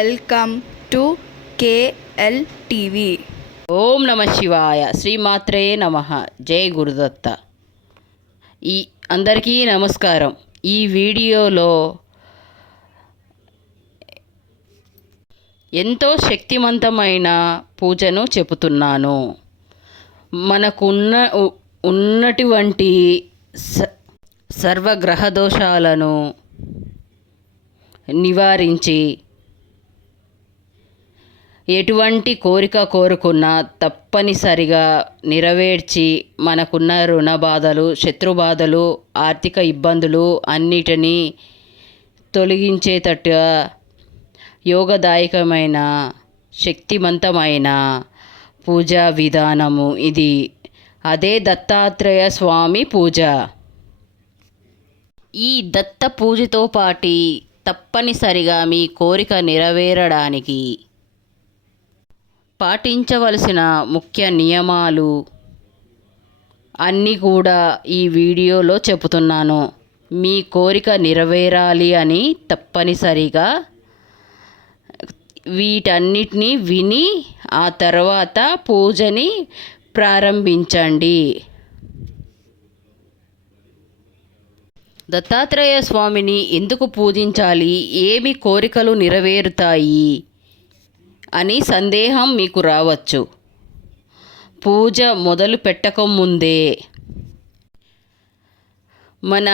Welcome to KL TV. ఓం నమ శివాయ. శ్రీమాత్రే నమ. జై గురుదత్త. ఈ అందరికీ నమస్కారం. ఈ వీడియోలో ఎంతో శక్తివంతమైన పూజను చెబుతున్నాను మనకున్న ఉన్నటువంటి స- సర్వగ్రహ దోషాలను నివారించి ఎటువంటి కోరిక కోరుకున్నా తప్పనిసరిగా నెరవేర్చి మనకున్న రుణ బాధలు శత్రు బాధలు ఆర్థిక ఇబ్బందులు అన్నిటినీ తొలగించేటట్టుగా యోగదాయకమైన శక్తివంతమైన పూజా విధానము ఇది. అదే దత్తాత్రేయ స్వామి పూజ. ఈ దత్త పూజతో పాటి తప్పనిసరిగా మీ కోరిక నెరవేరడానికి పాటించవలసిన ముఖ్య నియమాలు అన్నీ కూడా ఈ వీడియోలో చెబుతున్నాను. మీ కోరిక నెరవేరాలి అని తప్పనిసరిగా వీటన్నిటినీ విని ఆ తర్వాత పూజని ప్రారంభించండి. దత్తాత్రేయ స్వామిని ఎందుకు పూజించాలి? ఏమి కోరికలు నెరవేరుతాయి? అని సందేహం మీకు రావచ్చు. పూజ మొదలు పెట్టకముందే మన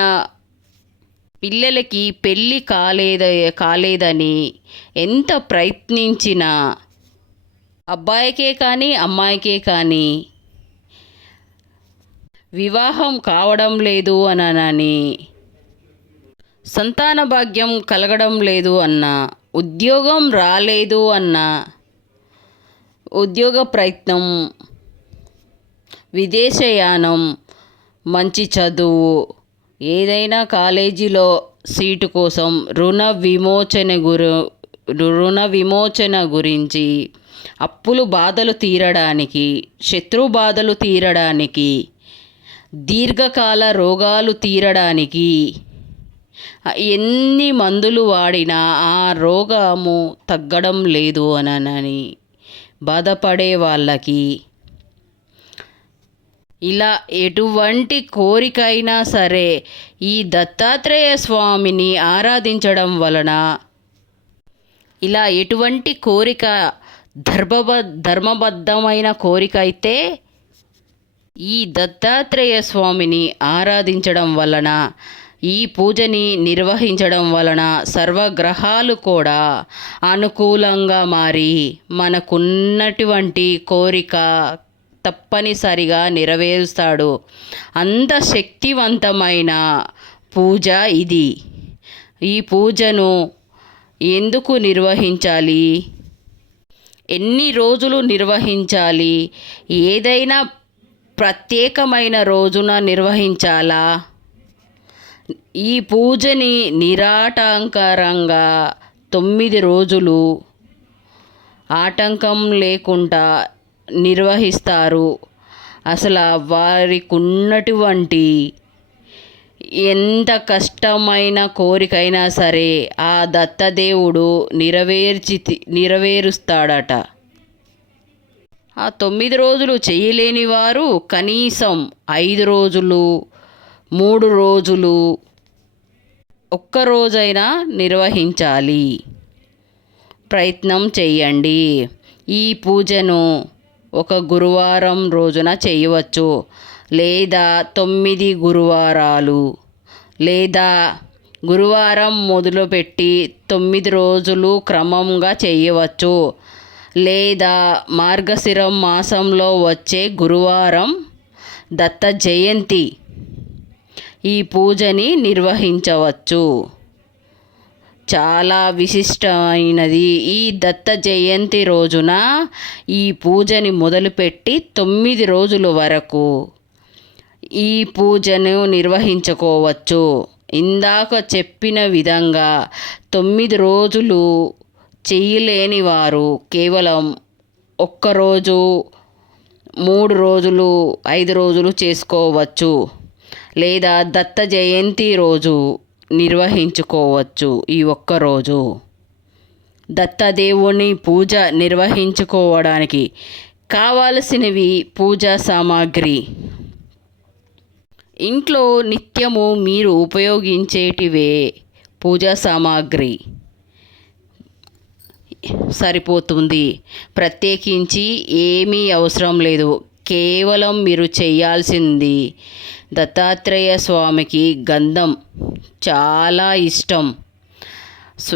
పిల్లలకి పెళ్ళి కాలేద కాలేదని ఎంత ప్రయత్నించినా అబ్బాయికే కానీ అమ్మాయికే కానీ వివాహం కావడం లేదు అనని సంతాన భాగ్యం కలగడం లేదు అన్నా ఉద్యోగం రాలేదు అన్న. ఉద్యోగ ప్రయత్నం విదేశయానం మంచి చదువు ఏదైనా కాలేజీలో సీటు కోసం రుణ విమోచన గురు రుణ విమోచన గురించి అప్పులు బాధలు తీరడానికి శత్రు బాధలు తీరడానికి దీర్ఘకాల రోగాలు తీరడానికి ఎన్ని మందులు వాడినా ఆ రోగము తగ్గడం లేదు అనని బాధపడే వాళ్ళకి ఇలా ఎటువంటి కోరిక అయినా సరే ఈ దత్తాత్రేయ స్వామిని ఆరాధించడం వలన ఇలా ఎటువంటి కోరిక ధర్మబ ధర్మబద్ధమైన కోరిక అయితే ఈ దత్తాత్రేయ స్వామిని ఆరాధించడం వలన ఈ పూజని నిర్వహించడం వలన సర్వగ్రహాలు కూడా అనుకూలంగా మారి మనకున్నటువంటి కోరిక తప్పనిసరిగా నెరవేరుస్తాడు. అంత శక్తివంతమైన పూజ ఇది. ఈ పూజను ఎందుకు నిర్వహించాలి? ఎన్ని రోజులు నిర్వహించాలి? ఏదైనా ప్రత్యేకమైన రోజున నిర్వహించాలా? ఈ పూజని నిరాటంకరంగా తొమ్మిది రోజులు ఆటంకం లేకుండా నిర్వహిస్తారు. అసలు వారికి ఉన్నటువంటి ఎంత కష్టమైన కోరికైనా సరే ఆ దత్తదేవుడు నెరవేర్చి నెరవేరుస్తాడట. ఆ తొమ్మిది రోజులు చేయలేని వారు కనీసం ఐదు రోజులు మూడు రోజులు ఒక్క రోజైనా నిర్వహించాలి. ప్రయత్నం చేయండి. ఈ పూజను ఒక గురువారం రోజున చేయవచ్చు. లేదా తొమ్మిది గురువారాలు. లేదా గురువారం మొదలుపెట్టి తొమ్మిది రోజులు క్రమంగా చేయవచ్చు. లేదా మార్గశిరం మాసంలో వచ్చే గురువారం దత్త జయంతి ఈ పూజని నిర్వహించవచ్చు. చాలా విశిష్టమైనది. ఈ దత్త జయంతి రోజున ఈ పూజని మొదలుపెట్టి తొమ్మిది రోజుల వరకు ఈ పూజను నిర్వహించుకోవచ్చు. ఇందాక చెప్పిన విధంగా తొమ్మిది రోజులు చేయలేని వారు కేవలం ఒక్కరోజు మూడు రోజులు ఐదు రోజులు చేసుకోవచ్చు. లేదా దత్త జయంతి రోజు నిర్వహించుకోవచ్చు ఈ ఒక్క రోజు. దత్తదేవుని పూజ నిర్వహించుకోవడానికి కావలసినవి పూజా సామాగ్రి. ఇంట్లో నిత్యము మీరు ఉపయోగించేటివే పూజా సామాగ్రి. సరిపోతుంది. ప్రత్యేకించి ఏమీ అవసరం లేదు. కేవలం మీరు చేయాల్సింది దత్తాత్రేయ స్వామికి గంధం. చాలా ఇష్టం.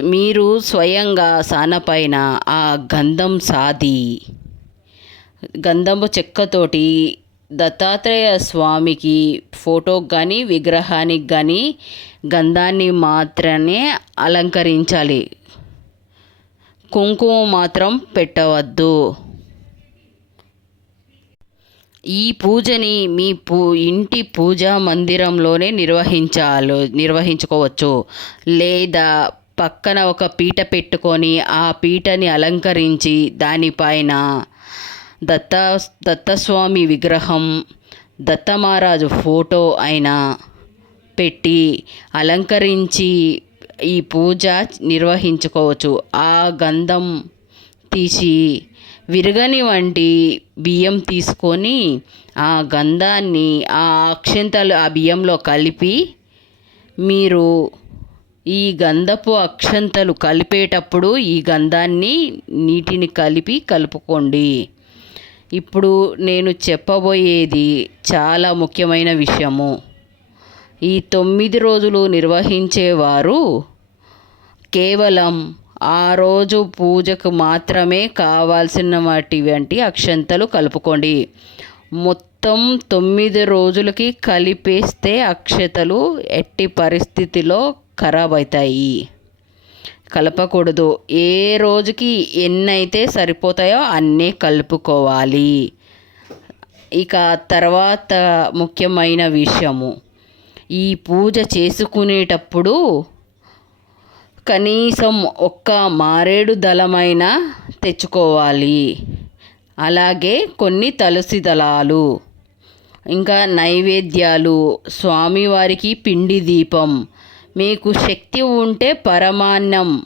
మీరు స్వయంగా సానపైన ఆ గంధం సాది. గంధము చెక్కతోటి దత్తాత్రేయ స్వామికి ఫోటో కానీ విగ్రహానికి కానీ గంధాన్ని మాత్రమే అలంకరించాలి. కుంకుమ మాత్రం పెట్టవద్దు. ఈ పూజని మీ పూ ఇంటి పూజా మందిరంలోనే నిర్వహించాలి నిర్వహించుకోవచ్చు. లేదా పక్కన ఒక పీట పెట్టుకొని ఆ పీటని అలంకరించి దానిపైన దత్త దత్తస్వామి విగ్రహం దత్తమహారాజు ఫోటో అయినా పెట్టి అలంకరించి ఈ పూజ నిర్వహించుకోవచ్చు. ఆ గంధం తీసి విరగని వంటి బియ్యం తీసుకొని ఆ గంధాన్ని ఆ అక్షంతలు ఆ బియ్యంలో కలిపి మీరు ఈ గంధపు అక్షంతలు కలిపేటప్పుడు ఈ గంధాన్ని నీటిని కలిపి కలుపుకోండి. ఇప్పుడు నేను చెప్పబోయేది చాలా ముఖ్యమైన విషయము. ఈ తొమ్మిది రోజులు నిర్వహించేవారు కేవలం ఆ రోజు పూజకు మాత్రమే కావాల్సిన వాటి అక్షంతలు కలుపుకోండి. మొత్తం తొమ్మిది రోజులకి కలిపేస్తే అక్షతలు ఎట్టి పరిస్థితిలో ఖరాబ్ అవుతాయి కలపకూడదు. ఏ రోజుకి ఎన్నైతే సరిపోతాయో అన్నీ కలుపుకోవాలి. ఇక తర్వాత ముఖ్యమైన విషయము. ఈ పూజ చేసుకునేటప్పుడు కనీసం ఒక్క మారేడు దళమైన తెచ్చుకోవాలి. అలాగే కొన్ని తులసి దళాలు. ఇంకా నైవేద్యాలు. స్వామివారికి పిండి దీపం. మీకు శక్తి ఉంటే పరమాన్నం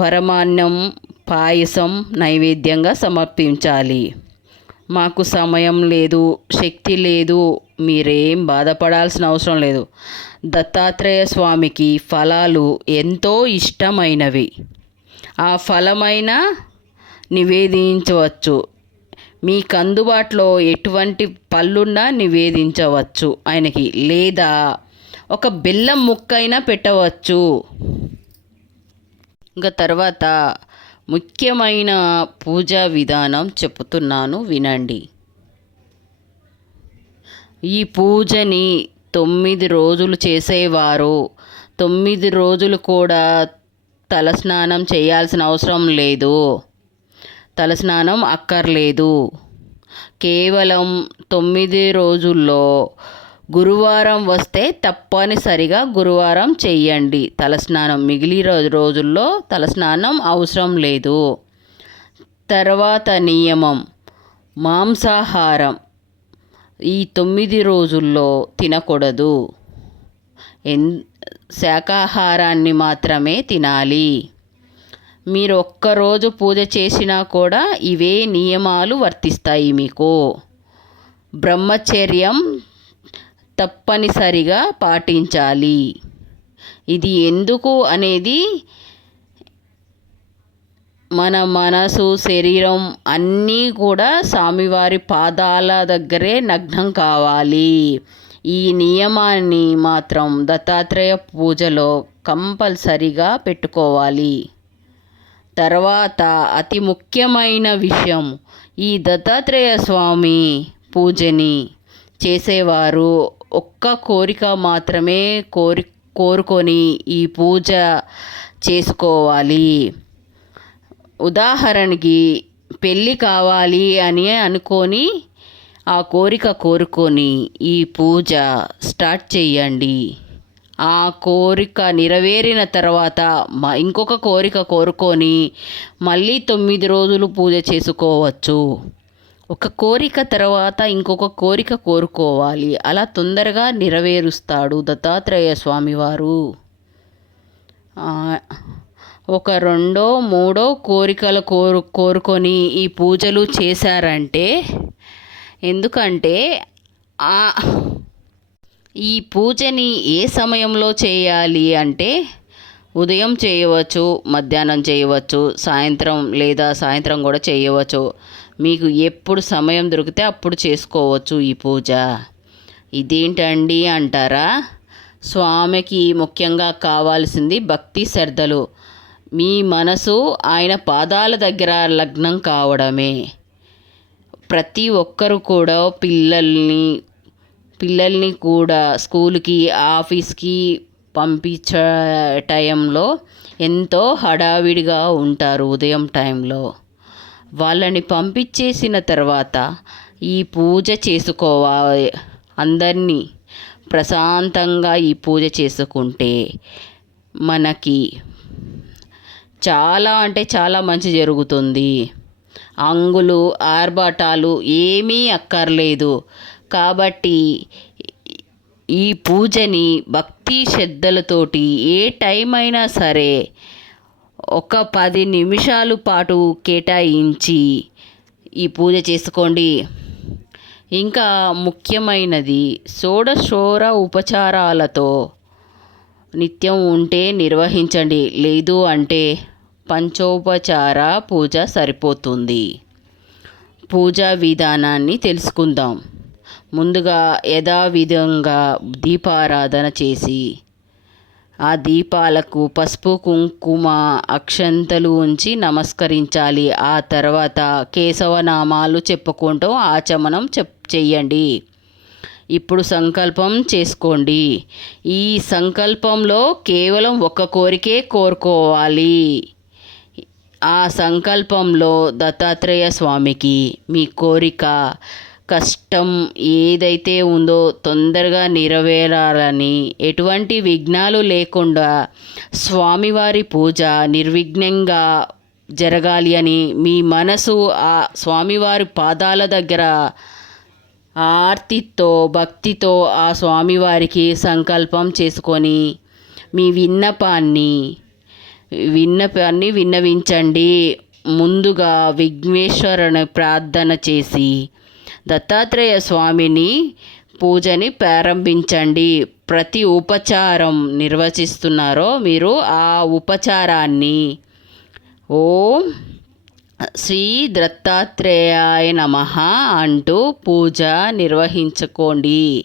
పరమాన్నం పాయసం నైవేద్యంగా సమర్పించాలి. మాకు సమయం లేదు శక్తి లేదు మీరేం బాధపడాల్సిన అవసరం లేదు. దత్తాత్రేయ స్వామికి ఫలాలు ఎంతో ఇష్టమైనవి. ఆ ఫలమైన నివేదించవచ్చు. మీకు అందుబాటులో ఎటువంటి పళ్ళున్నా నివేదించవచ్చు. ఆయనకి లేదా ఒక బెల్లం ముక్కైనా పెట్టవచ్చు. ఇంకా తర్వాత ముఖ్యమైన పూజా విధానం చెప్తున్నాను వినండి. ఈ పూజని తొమ్మిది రోజులు చేసేవారు. తొమ్మిది రోజులు కూడా తలస్నానం చేయాల్సిన అవసరం లేదు. తలస్నానం అక్కర్లేదు. కేవలం తొమ్మిది రోజుల్లో గురువారం వస్తే తప్పనిసరిగా గురువారం చెయ్యండి తలస్నానం మిగిలి రోజుల్లో తలస్నానం అవసరం లేదు. తర్వాత నియమం. మాంసాహారం. ఈ తొమ్మిది రోజుల్లో తినకూడదు. ఎన్ శాకాహారాన్ని మాత్రమే తినాలి. మీరు ఒక్కరోజు పూజ చేసినా కూడా ఇవే నియమాలు వర్తిస్తాయి మీకు. బ్రహ్మచర్యం తప్పనిసరిగా పాటించాలి. ఇది ఎందుకు అనేది మన మనసు శరీరం అన్నీ కూడా స్వామివారి పాదాల దగ్గరే నగ్నం కావాలి. ఈ నియమాన్ని మాత్రం దత్తాత్రేయ పూజలో కంపల్సరిగా పెట్టుకోవాలి. తర్వాత అతి ముఖ్యమైన విషయం ఈ దత్తాత్రేయ స్వామి పూజని చేసేవారు ఒక్క కోరిక మాత్రమే కోరి కోరుకొని ఈ పూజ చేసుకోవాలి. ఉదాహరణకి పెళ్ళి కావాలి అని అనుకొని ఆ కోరిక కోరుకొని ఈ పూజ స్టార్ట్ చేయండి ఆ కోరిక నెరవేరిన తర్వాత మ ఇంకొక కోరిక కోరుకొని మళ్ళీ తొమ్మిది రోజులు పూజ చేసుకోవచ్చు. ఒక కోరిక తర్వాత ఇంకొక కోరిక కోరుకోవాలి. అలా తొందరగా నెరవేరుస్తాడు దత్తాత్రేయ స్వామివారు. ఒక రెండో మూడో కోరికలు కోరు కోరుకొని ఈ పూజలు చేశారంటే ఎందుకంటే ఈ పూజని ఏ సమయంలో చేయాలి అంటే ఉదయం చేయవచ్చు మధ్యాహ్నం చేయవచ్చు సాయంత్రం లేదా సాయంత్రం కూడా చేయవచ్చు. మీకు ఎప్పుడు సమయం దొరికితే అప్పుడు చేసుకోవచ్చు ఈ పూజ. ఇదేంటండి అంటారా? స్వామికి ముఖ్యంగా కావాల్సింది భక్తి శ్రద్ధలు. మీ మనసు ఆయన పాదాల దగ్గర లగ్నం కావడమే. ప్రతి ఒక్కరు కూడా పిల్లల్ని పిల్లల్ని కూడా స్కూల్కి ఆఫీస్కి పంపించే టైంలో ఎంతో హడావిడిగా ఉంటారు ఉదయం టైంలో. వాళ్ళని పంపించేసిన తర్వాత ఈ పూజ చేసుకోవాలి. అందరినీ ప్రశాంతంగా ఈ పూజ చేసుకుంటే మనకి చాలా అంటే చాలా మంచి జరుగుతుంది. అంగులు ఆర్భాటాలు ఏమీ అక్కర్లేదు. కాబట్టి ఈ పూజని భక్తి శ్రద్ధలతోటి ఏ టైం అయినా సరే ఒక పది నిమిషాల పాటు కేటాయించి ఈ పూజ చేసుకోండి. ఇంకా ముఖ్యమైనది షోడశోర ఉపచారాలతో నిత్యం ఉంటే నిర్వహించండి. లేదు అంటే పంచోపచార పూజ సరిపోతుంది. పూజా విధానాన్ని తెలుసుకుందాం. ముందుగా యథావిధంగా దీపారాధన చేసి ఆ దీపాలకు పసుపు కుంకుమ అక్షంతలు ఉంచి నమస్కరించాలి. ఆ తర్వాత కేశవనామాలు చెప్పుకుంటూ ఆచమనం చెప్ చెయ్యండి. ఇప్పుడు సంకల్పం చేసుకోండి. ఈ సంకల్పంలో కేవలం ఒక కోరికే కోరుకోవాలి. ఆ సంకల్పంలో దత్తాత్రేయ స్వామికి మీ కోరిక కష్టం ఏదైతే ఉందో తొందరగా నెరవేరాలని ఎటువంటి విఘ్నాలు లేకుండా స్వామివారి పూజ నిర్విఘ్నంగా జరగాలి అని మీ మనసు ఆ స్వామివారి పాదాల దగ్గర ఆర్తితో భక్తితో ఆ స్వామివారికి సంకల్పం చేసుకొని మీ విన్నపాన్ని విన్నపాన్ని విన్నవించండి. ముందుగా విఘ్నేశ్వరుని ప్రార్థన చేసి దత్తాత్రేయ స్వామిని పూజని ప్రారంభించండి. ప్రతి ఉపచారం నిర్వచిస్తున్నారో మీరు ఆ ఉపచారాన్ని. ఓం శ్రీ దత్తాత్రేయాయ నమ అంటూ పూజ నిర్వహించుకోండి.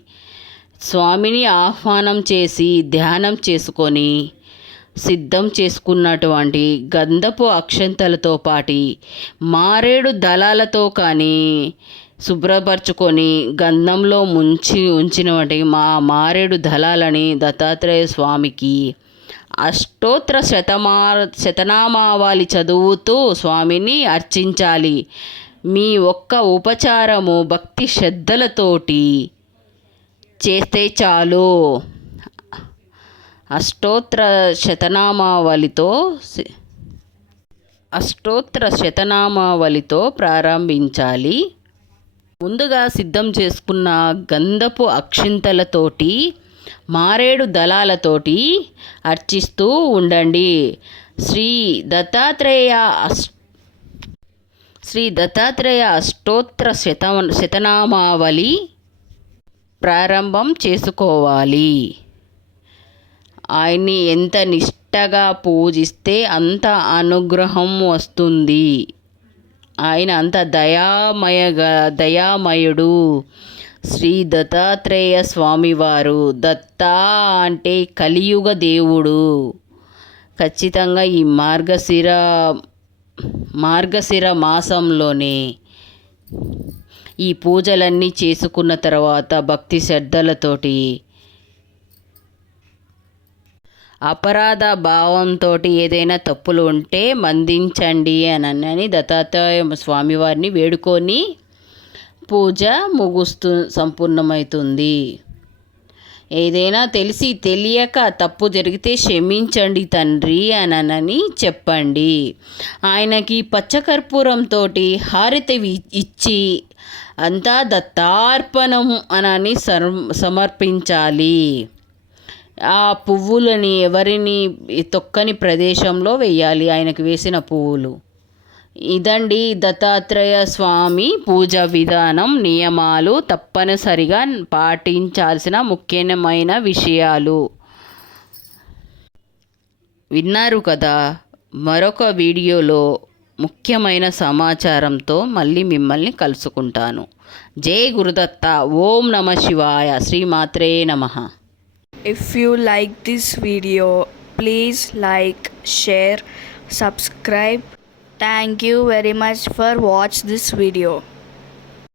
స్వామిని ఆహ్వానం చేసి ధ్యానం చేసుకొని సిద్ధం చేసుకున్నటువంటి గంధపు అక్షంతలతో పాటి మారేడు దళాలతో కానీ శుభ్రపరచుకొని గంధంలో ముంచి ఉంచినటువంటి మా మారేడు దళాలని దత్తాత్రేయ స్వామికి అష్టోత్తర శతమా శతనామావాలి చదువుతూ స్వామిని అర్చించాలి. మీ ఒక్క ఉపచారము భక్తి శ్రద్ధలతోటి చేస్తే చాలు. అష్టోత్తర శతనామావళితో అష్టోత్తర శతనామావళితో ప్రారంభించాలి. ముందుగా సిద్ధం చేసుకున్న గంధపు అక్షింతలతోటి మారేడు దళాలతోటి అర్చిస్తూ ఉండండి. శ్రీ దత్తాత్రేయ అష్ శ్రీ దత్తాత్రేయ అష్టోత్తర శత శతనామావళి ప్రారంభం చేసుకోవాలి. ఆయన్ని ఎంత నిష్టగా పూజిస్తే అంత అనుగ్రహం వస్తుంది. ఆయన అంత దయామయగా దయామయుడు. శ్రీ దత్తాత్రేయ స్వామివారు. దత్తా అంటే కలియుగ దేవుడు. ఖచ్చితంగా ఈ మార్గశిర మార్గశిర మాసంలోనే ఈ పూజలన్నీ చేసుకున్న తర్వాత భక్తి శ్రద్ధలతోటి అపరాధ భావంతో ఏదైనా తప్పులు ఉంటే మందించండి అని అని దత్తాత్రేయ స్వామివారిని వేడుకొని పూజ ముగుస్తు సంపూర్ణమవుతుంది ఏదైనా తెలిసి తెలియక తప్పు జరిగితే క్షమించండి తండ్రి అనని చెప్పండి. ఆయనకి పచ్చకర్పూరంతో హారతి ఇచ్చి అంతా దత్తార్పణం అనని సమర్పించాలి. ఆ పువ్వులని ఎవరిని తొక్కని ప్రదేశంలో వేయాలి? ఆయనకు వేసిన పువ్వులు. ఇదండి దత్తాత్రేయ స్వామి పూజ విధానం నియమాలు తప్పనిసరిగా పాటించాల్సిన ముఖ్యమైన విషయాలు. విన్నారు కదా మరొక వీడియోలో ముఖ్యమైన సమాచారంతో మళ్ళీ మిమ్మల్ని కలుసుకుంటాను. జై గురుదత్త ఓం నమ శివాయ శ్రీమాత్రే నమః. If you like this video, please like, share, subscribe. Thank you very much for watch this video.